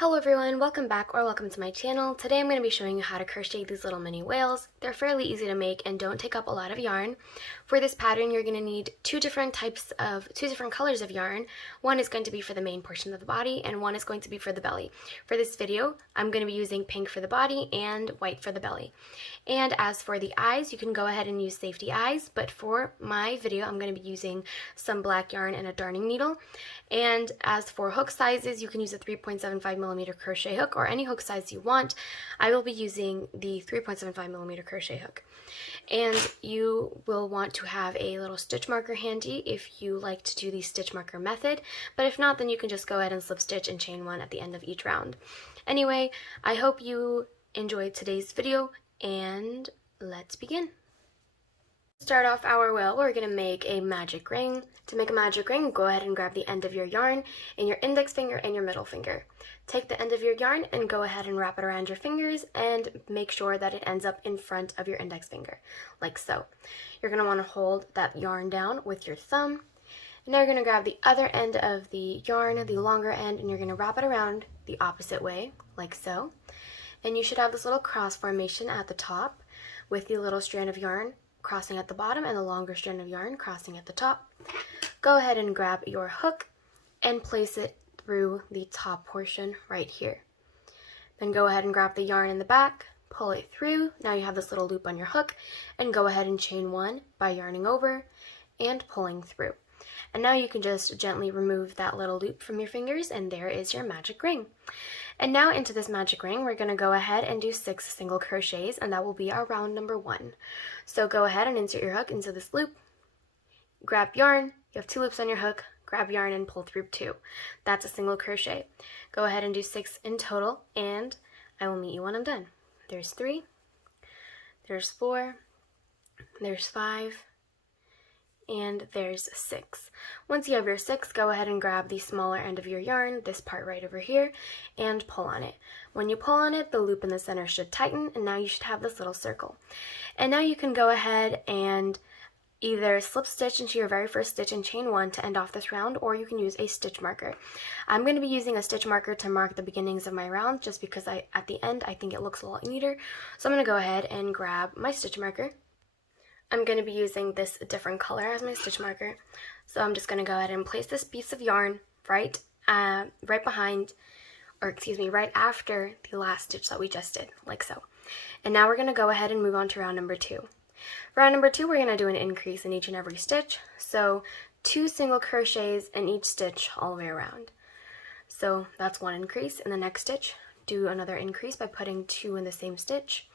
Hello everyone, welcome back or welcome to my channel. Today I'm going to be showing you how to crochet these little mini whales. They're fairly easy to make and don't take up a lot of yarn. For this pattern you're going to need two different colors of yarn. One is going to be for the main portion of the body and one is going to be for the belly. For this video I'm going to be using pink for the body and white for the belly. And as for the eyes, you can go ahead and use safety eyes, but for my video I'm going to be using some black yarn and a darning needle. And as for hook sizes, you can use a 3.75mm crochet hook or any hook size you want. I will be using the 3.75mm crochet hook. And you will want to have a little stitch marker handy if you like to do the stitch marker method, but if not, then you can just go ahead and slip stitch and chain one at the end of each round. Anyway, I hope you enjoyed today's video, and let's begin. To start off our wheel, we're going to make a magic ring. To make a magic ring, go ahead and grab the end of your yarn and your index finger and your middle finger. Take the end of your yarn and go ahead and wrap it around your fingers and make sure that it ends up in front of your index finger, like so. You're going to want to hold that yarn down with your thumb. And now you're going to grab the other end of the yarn, the longer end, and you're going to wrap it around the opposite way, like so. And you should have this little cross formation at the top with the little strand of yarn crossing at the bottom and the longer strand of yarn crossing at the top. Go ahead and grab your hook and place it through the top portion right here. Then go ahead and grab the yarn in the back, pull it through. Now you have this little loop on your hook, and go ahead and chain one by yarning over and pulling through. And now you can just gently remove that little loop from your fingers, and there is your magic ring. And now into this magic ring, we're going to go ahead and do 6 single crochets, and that will be our round number 1. So go ahead and insert your hook into this loop, grab yarn, you have 2 loops on your hook, grab yarn and pull through 2. That's a single crochet. Go ahead and do 6 in total, and I will meet you when I'm done. There's 3, there's 4, there's 5, and there's 6. Once you have your 6, go ahead and grab the smaller end of your yarn, this part right over here, and pull on it. When you pull on it, the loop in the center should tighten, and now you should have this little circle. And now you can go ahead and either slip stitch into your very first stitch and chain 1 to end off this round, or you can use a stitch marker. I'm going to be using a stitch marker to mark the beginnings of my round just because at the end I think it looks a lot neater. So I'm going to go ahead and grab my stitch marker. I'm going to be using this different color as my stitch marker. So I'm just going to go ahead and place this piece of yarn right after the last stitch that we just did, like so. And now we're going to go ahead and move on to round number 2. For round number 2, we're going to do an increase in each and every stitch. So 2 single crochets in each stitch all the way around. So that's 1 increase. In the next stitch, do another increase by putting 2 in the same stitch.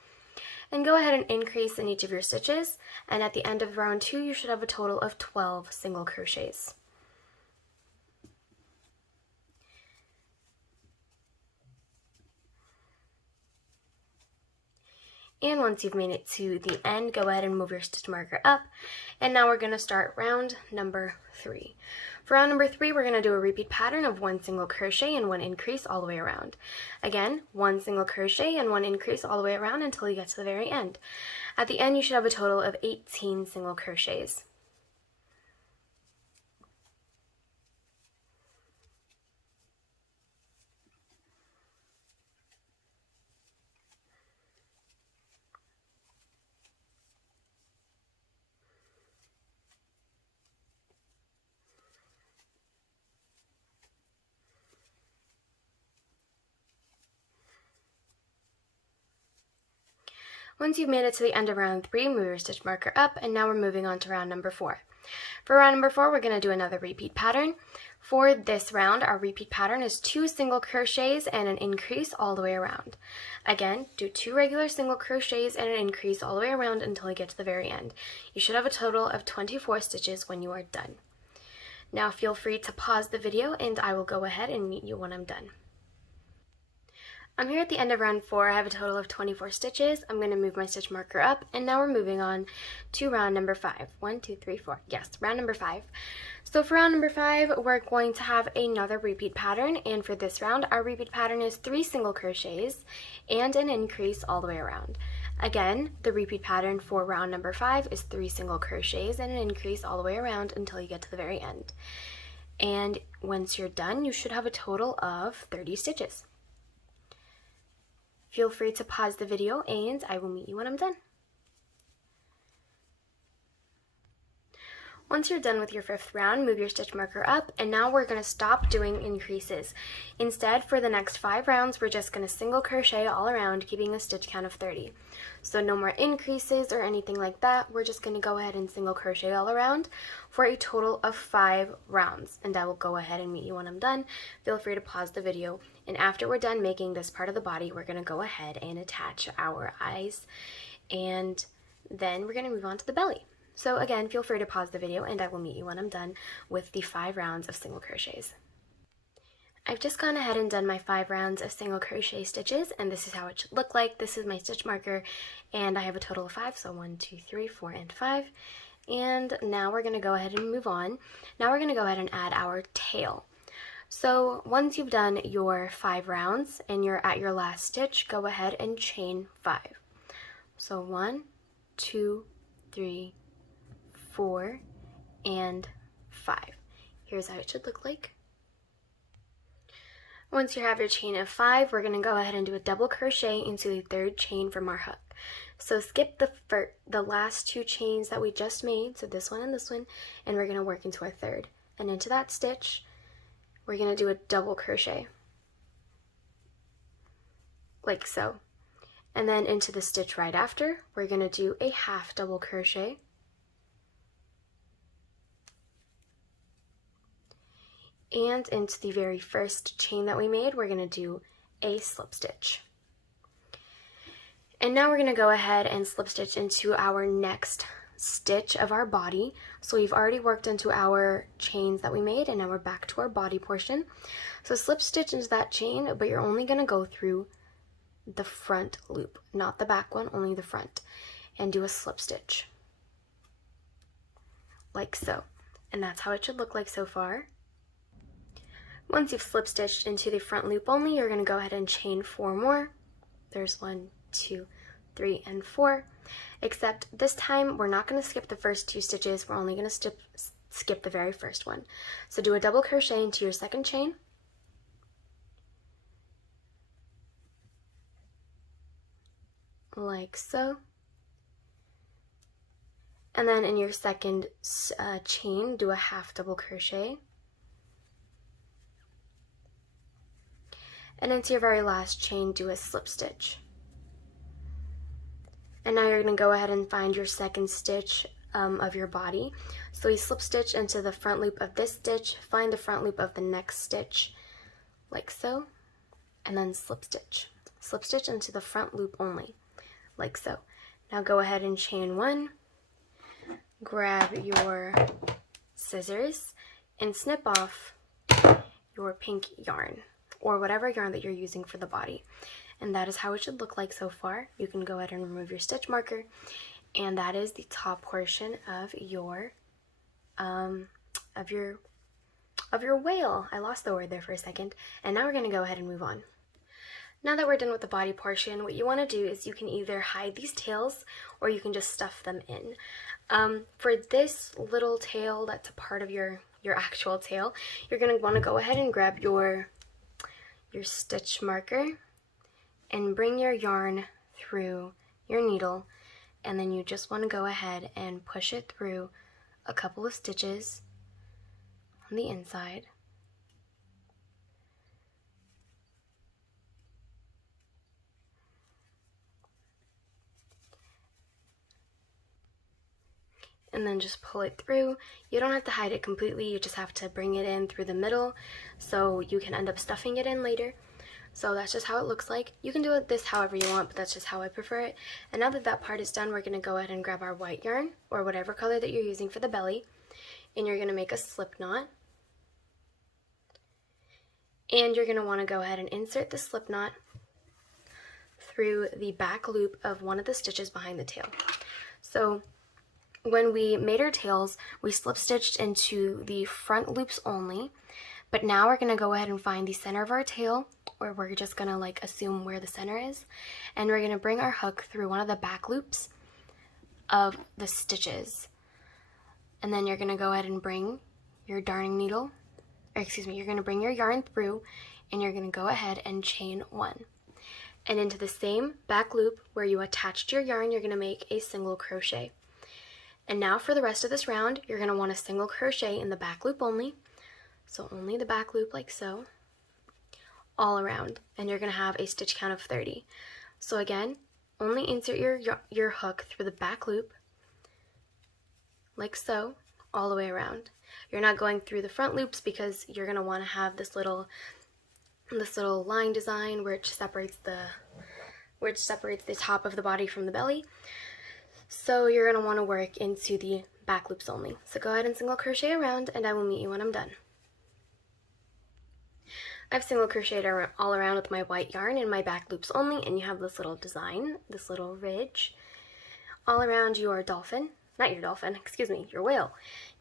And go ahead and increase in each of your stitches, and at the end of round 2 you should have a total of 12 single crochets. And once you've made it to the end, go ahead and move your stitch marker up. And now we're going to start round number 3. For round number 3, we're going to do a repeat pattern of 1 single crochet and 1 increase all the way around. Again, 1 single crochet and 1 increase all the way around until you get to the very end. At the end, you should have a total of 18 single crochets. Once you've made it to the end of round 3, move your stitch marker up, and now we're moving on to round number 4. For round number 4, we're going to do another repeat pattern. For this round, our repeat pattern is 2 single crochets and an increase all the way around. Again, do 2 regular single crochets and an increase all the way around until you get to the very end. You should have a total of 24 stitches when you are done. Now feel free to pause the video and I will go ahead and meet you when I'm done. I'm here at the end of round 4. I have a total of 24 stitches. I'm going to move my stitch marker up, and now we're moving on to round number 5. 1, 2, 3, 4. Yes, round number 5. So for round number 5, we're going to have another repeat pattern, and for this round, our repeat pattern is 3 single crochets and an increase all the way around. Again, the repeat pattern for round number 5 is 3 single crochets and an increase all the way around until you get to the very end. And once you're done, you should have a total of 30 stitches. Feel free to pause the video and I will meet you when I'm done. Once you're done with your 5th round, move your stitch marker up, and now we're going to stop doing increases. Instead, for the next 5 rounds, we're just going to single crochet all around, keeping a stitch count of 30. So no more increases or anything like that. We're just going to go ahead and single crochet all around for a total of 5 rounds. And I will go ahead and meet you when I'm done. Feel free to pause the video. And after we're done making this part of the body, we're going to go ahead and attach our eyes. And then we're going to move on to the belly. So again, feel free to pause the video and I will meet you when I'm done with the 5 rounds of single crochets. I've just gone ahead and done my 5 rounds of single crochet stitches, and this is how it should look like. This is my stitch marker, and I have a total of 5, so 1, 2, 3, 4, and 5. And now we're going to go ahead and move on. Now we're going to go ahead and add our tail. So once you've done your 5 rounds and you're at your last stitch, go ahead and chain 5. So 1, 2, 3, 4, and 5. Here's how it should look like. Once you have your chain of 5, we're going to go ahead and do a double crochet into the 3rd chain from our hook. So skip the last 2 chains that we just made, so this one, and we're going to work into our 3rd. And into that stitch, we're going to do a double crochet, like so. And then into the stitch right after, we're going to do a half double crochet. And into the very first chain that we made, we're going to do a slip stitch. And now we're going to go ahead and slip stitch into our next stitch of our body. So we've already worked into our chains that we made, and now we're back to our body portion. So slip stitch into that chain, but you're only going to go through the front loop, not the back one, only the front, and do a slip stitch, like so. And that's how it should look like so far. Once you've slip stitched into the front loop only, you're going to go ahead and chain 4 more. There's 1, 2, 3, and 4. Except this time, we're not going to skip the first 2 stitches. We're only going to skip the very first one. So do a double crochet into your 2nd chain. Like so. And then in your 2nd chain, do a half double crochet. And into your very last chain, do a slip stitch. And now you're going to go ahead and find your 2nd stitch of your body. So you slip stitch into the front loop of this stitch, find the front loop of the next stitch, like so, and then slip stitch. Slip stitch into the front loop only, like so. Now go ahead and chain 1, grab your scissors, and snip off your pink yarn, or whatever yarn that you're using for the body. And that is how it should look like so far. You can go ahead and remove your stitch marker, and that is the top portion of your whale. I lost the word there for a second. And now we're going to go ahead and move on. Now that we're done with the body portion, what you want to do is you can either hide these tails or you can just stuff them in. For this little tail that's a part of your actual tail, you're going to want to go ahead and grab your stitch marker and bring your yarn through your needle, and then you just want to go ahead and push it through a couple of stitches on the inside. And then just pull it through. You don't have to hide it completely, you just have to bring it in through the middle so you can end up stuffing it in later. So that's just how it looks like. You can do this however you want, but that's just how I prefer it. And now that that part is done, we're going to go ahead and grab our white yarn, or whatever color that you're using for the belly, and you're going to make a slip knot. And you're going to want to go ahead and insert the slip knot through the back loop of one of the stitches behind the tail. So when we made our tails, we slip stitched into the front loops only, but now we're going to go ahead and find the center of our tail, or we're just going to like assume where the center is, and we're going to bring our hook through one of the back loops of the stitches. And then you're going to go ahead and bring your darning needle, or excuse me, you're going to bring your yarn through, and you're going to go ahead and chain 1. and into the same back loop where you attached your yarn, you're going to make a single crochet. And now for the rest of this round, you're going to want a single crochet in the back loop only. So only the back loop like so, all around, and you're going to have a stitch count of 30. So again, only insert your hook through the back loop like so, all the way around. You're not going through the front loops because you're going to want to have this little line design which separates the top of the body from the belly. So you're going to want to work into the back loops only. So go ahead and single crochet around, and I will meet you when I'm done. I've single crocheted all around with my white yarn in my back loops only, and you have this little design, this little ridge all around your dolphin. Not your dolphin, excuse me, your whale.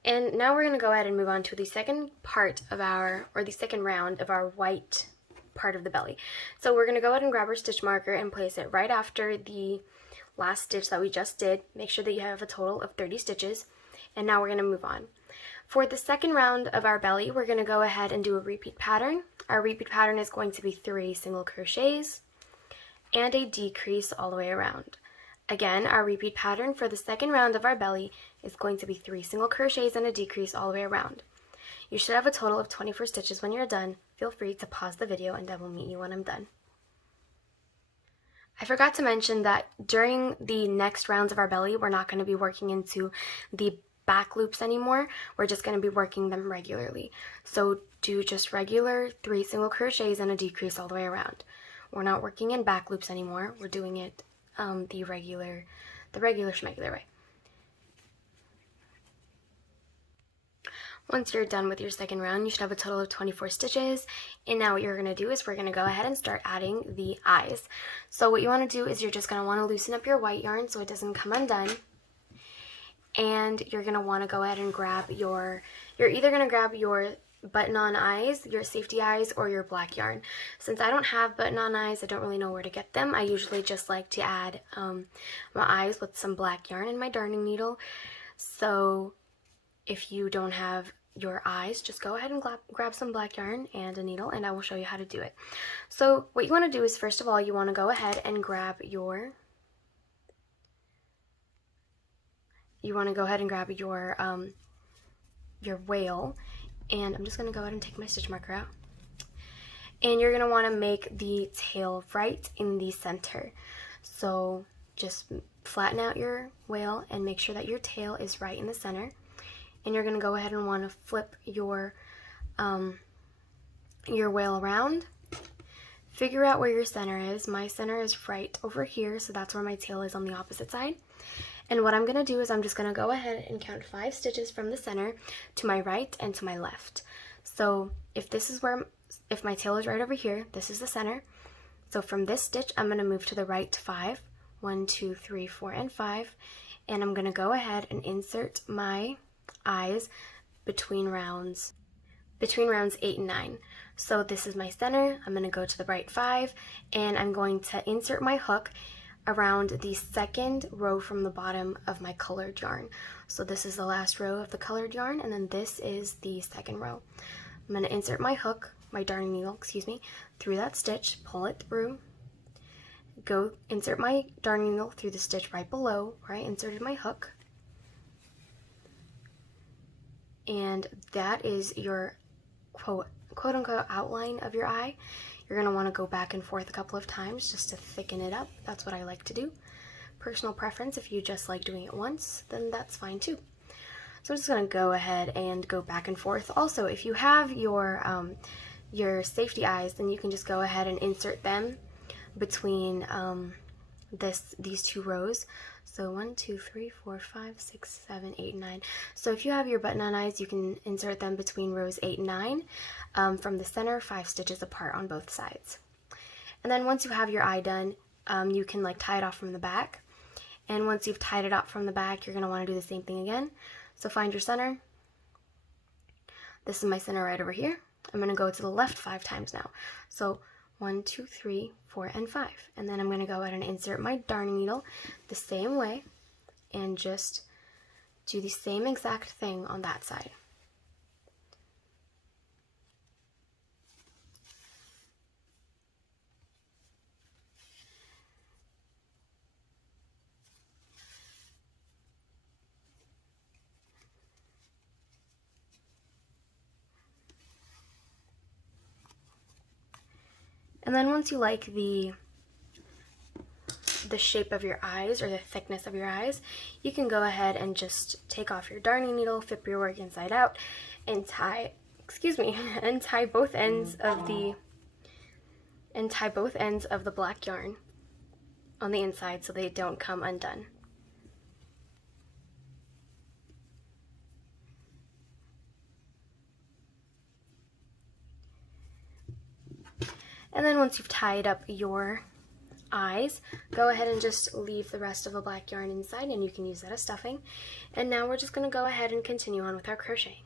And now we're going to go ahead and move on to the second part of the second round of our white part of the belly. So we're going to go ahead and grab our stitch marker and place it right after the last stitch that we just did. Make sure that you have a total of 30 stitches. And now we're going to move on. For the second round of our belly, we're going to go ahead and do a repeat pattern. Our repeat pattern is going to be 3 single crochets and a decrease all the way around. Again, our repeat pattern for the second round of our belly is going to be 3 single crochets and a decrease all the way around. You should have a total of 24 stitches when you're done. Feel free to pause the video and I will meet you when I'm done. I forgot to mention that during the next rounds of our belly, we're not going to be working into the back loops anymore. We're just going to be working them regularly. So do just regular 3 single crochets and a decrease all the way around. We're not working in back loops anymore. We're doing it the regular schmegular way. Once you're done with your second round, you should have a total of 24 stitches. And now what you're going to do is we're going to go ahead and start adding the eyes. So what you want to do is you're just going to want to loosen up your white yarn so it doesn't come undone. And you're going to want to go ahead and grab you're either going to grab your button-on eyes, your safety eyes, or your black yarn. Since I don't have button-on eyes, I don't really know where to get them. I usually just like to add my eyes with some black yarn in my darning needle. So if you don't have your eyes, just go ahead and grab some black yarn and a needle, and I will show you how to do it. So what you want to do is, first of all, you want to go ahead and grab your whale, and I'm just going to go ahead and take my stitch marker out. And you're going to want to make the tail right in the center. So just flatten out your whale and make sure that your tail is right in the center. And you're going to go ahead and want to flip your whale around. Figure out where your center is. My center is right over here, so that's where my tail is on the opposite side. And what I'm going to do is I'm just going to go ahead and count 5 stitches from the center to my right and to my left. So if my tail is right over here, this is the center. So from this stitch, I'm going to move to the right 5. 1, 2, 3, 4, and 5. And I'm going to go ahead and insert my eyes between rounds 8 and 9. So this is my center. I'm going to go to the right 5, and I'm going to insert my hook around the second row from the bottom of my colored yarn. So this is the last row of the colored yarn, and then this is the second row. I'm going to insert my hook, my darning needle, through that stitch, pull it through, go insert my darning needle through the stitch right below where I inserted my hook, and that is your quote-unquote outline of your eye. You're going to want to go back and forth a couple of times just to thicken it up. That's what I like to do. Personal preference, if you just like doing it once, then that's fine too. So I'm just going to go ahead and go back and forth. Also, if you have your safety eyes, then you can just go ahead and insert them between these 2 rows. So 1, 2, 3, 4, 5, 6, 7, 8, 9. So if you have your button-on eyes, you can insert them between rows 8 and 9 from the center, 5 stitches apart on both sides. And then once you have your eye done, you can tie it off from the back. And once you've tied it up from the back, you're going to want to do the same thing again. So find your center. This is my center right over here. I'm going to go to the left 5 times now. So 1, 2, 3, 4, and 5. And then I'm going to go ahead and insert my darning needle the same way and just do the same exact thing on that side. And then once you like the shape of your eyes or the thickness of your eyes, you can go ahead and just take off your darning needle, flip your work inside out, and tie both ends of the black yarn on the inside so they don't come undone. And then once you've tied up your eyes, go ahead and just leave the rest of the black yarn inside, and you can use that as stuffing. And now we're just going to go ahead and continue on with our crocheting.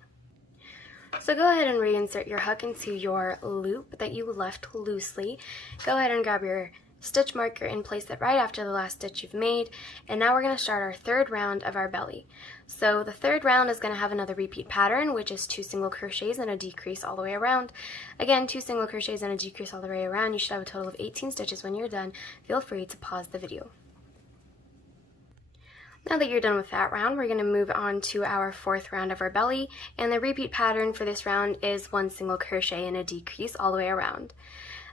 So go ahead and reinsert your hook into your loop that you left loosely. Go ahead and grab your stitch marker and place it right after the last stitch you've made. And now we're going to start our third round of our belly. So the third round is going to have another repeat pattern, which is 2 single crochets and a decrease all the way around. Again, 2 single crochets and a decrease all the way around. You should have a total of 18 stitches when you're done. Feel free to pause the video. Now that you're done with that round, we're going to move on to our fourth round of our belly, and the repeat pattern for this round is 1 single crochet and a decrease all the way around.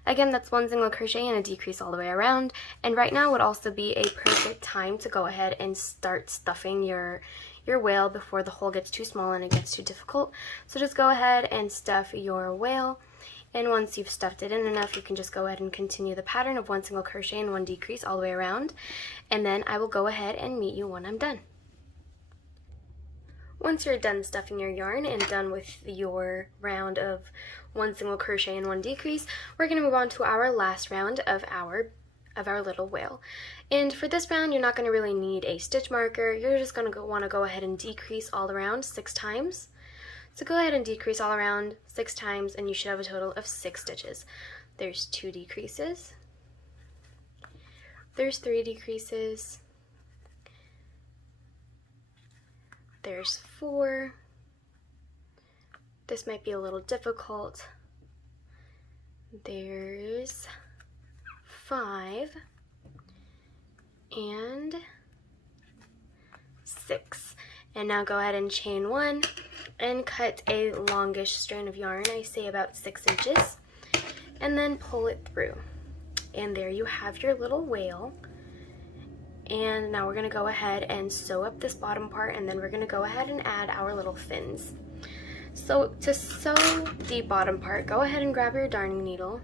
Again, that's 1 single crochet and a decrease all the way around, and right now would also be a perfect time to go ahead and start stuffing your whale before the hole gets too small and it gets too difficult. So just go ahead and stuff your whale, and once you've stuffed it in enough, you can just go ahead and continue the pattern of 1 single crochet and 1 decrease all the way around, and then I will go ahead and meet you when I'm done. Once you're done stuffing your yarn and done with your round of 1 single crochet and 1 decrease, we're going to move on to our last round of our little whale. And for this round, you're not going to really need a stitch marker. You're just going to want to go ahead and decrease all around 6 times. So go ahead and decrease all around 6 times, and you should have a total of 6 stitches. There's 2 decreases. There's 3 decreases. There's 4. This might be a little difficult. There's 5 and 6. And now go ahead and chain 1 and cut a longish strand of yarn, I say about 6 inches, and then pull it through. And there you have your little whale. And now we're going to go ahead and sew up this bottom part, and then we're going to go ahead and add our little fins. So to sew the bottom part, go ahead and grab your darning needle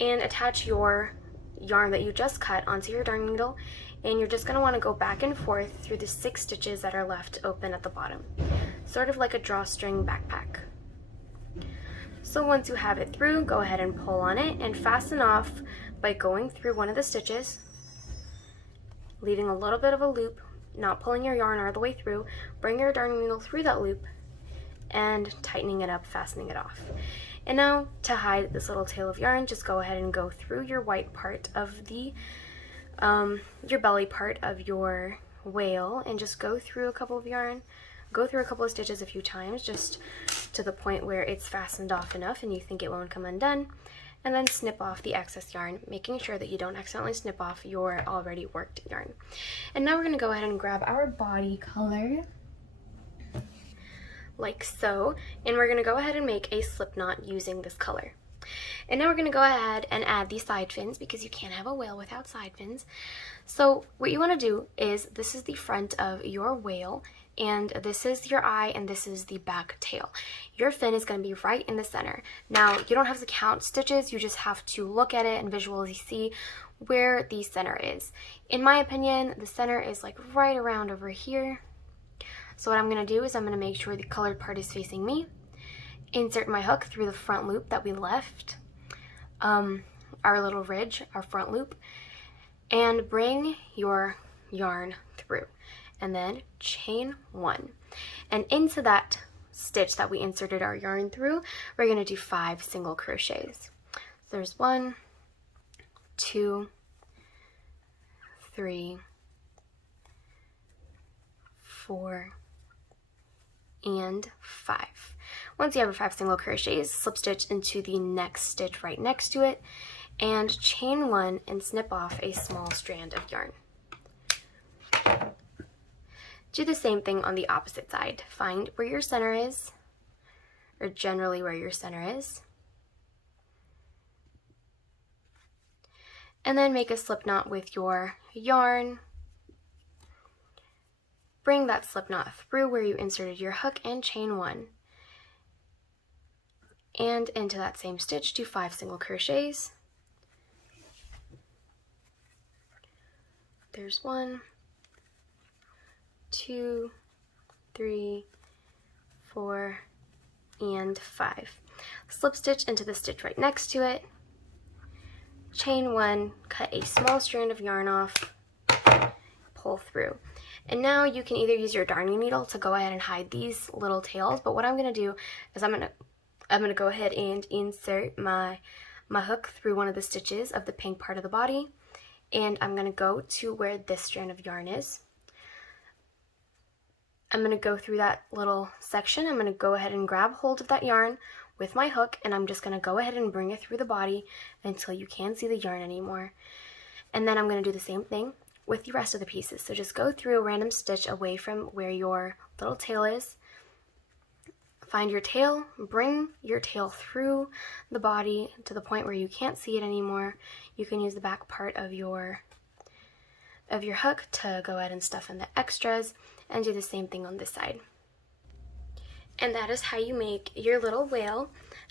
and attach your yarn that you just cut onto your darning needle, and you're just going to want to go back and forth through the 6 stitches that are left open at the bottom, sort of like a drawstring backpack. So once you have it through, go ahead and pull on it and fasten off by going through one of the stitches, leaving a little bit of a loop, not pulling your yarn all the way through. Bring your darning needle through that loop and tightening it up, fastening it off. And now to hide this little tail of yarn, just go ahead and go through your white part of the your belly part of your whale, and just go through a couple of stitches a few times, just to the point where it's fastened off enough and you think it won't come undone, and then snip off the excess yarn, making sure that you don't accidentally snip off your already worked yarn. And now we're going to go ahead and grab our body color, like so, and we're going to go ahead and make a slip knot using this color. And now we're going to go ahead and add the side fins, because you can't have a whale without side fins. So what you want to do is, this is the front of your whale, and this is your eye, and this is the back tail. Your fin is going to be right in the center. Now, you don't have to count stitches, you just have to look at it and visually see where the center is. In my opinion, the center is like right around over here. So what I'm going to do is I'm going to make sure the colored part is facing me, insert my hook through the front loop that we left, our little ridge, our front loop, and bring your yarn through, and then chain 1. And into that stitch that we inserted our yarn through, we're going to do 5 single crochets. So there's 1, 2, 3, 4, and 5. Once you have your 5 single crochets, slip stitch into the next stitch right next to it, and chain 1 and snip off a small strand of yarn. Do the same thing on the opposite side. Find where your center is, or generally where your center is. And then make a slip knot with your yarn. Bring that slip knot through where you inserted your hook and chain 1. And into that same stitch, do 5 single crochets. There's 1, 2, 3, 4, and 5. Slip stitch into the stitch right next to it. Chain 1, cut a small strand of yarn off, pull through. And now you can either use your darning needle to go ahead and hide these little tails, but what I'm going to do is I'm going to go ahead and insert my hook through one of the stitches of the pink part of the body, and I'm going to go to where this strand of yarn is. I'm going to go through that little section. I'm going to go ahead and grab hold of that yarn with my hook, and I'm just going to go ahead and bring it through the body until you can't see the yarn anymore. And then I'm going to do the same thing with the rest of the pieces. So just go through a random stitch away from where your little tail is. Find your tail, bring your tail through the body to the point where you can't see it anymore. You can use the back part of your hook to go ahead and stuff in the extras, and do the same thing on this side. And that is how you make your little whale.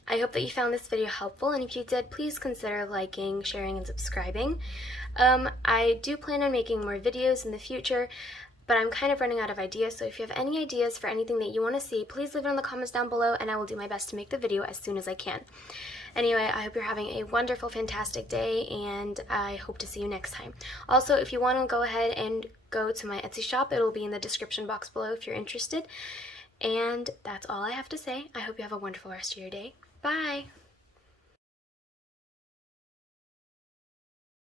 I hope that you found this video helpful, and if you did, please consider liking, sharing, and subscribing. I do plan on making more videos in the future, but I'm kind of running out of ideas, so if you have any ideas for anything that you want to see, please leave it in the comments down below, and I will do my best to make the video as soon as I can. Anyway, I hope you're having a wonderful, fantastic day, and I hope to see you next time. Also, if you want to go ahead and go to my Etsy shop, it will be in the description box below if you're interested. And that's all I have to say. I hope you have a wonderful rest of your day. Bye!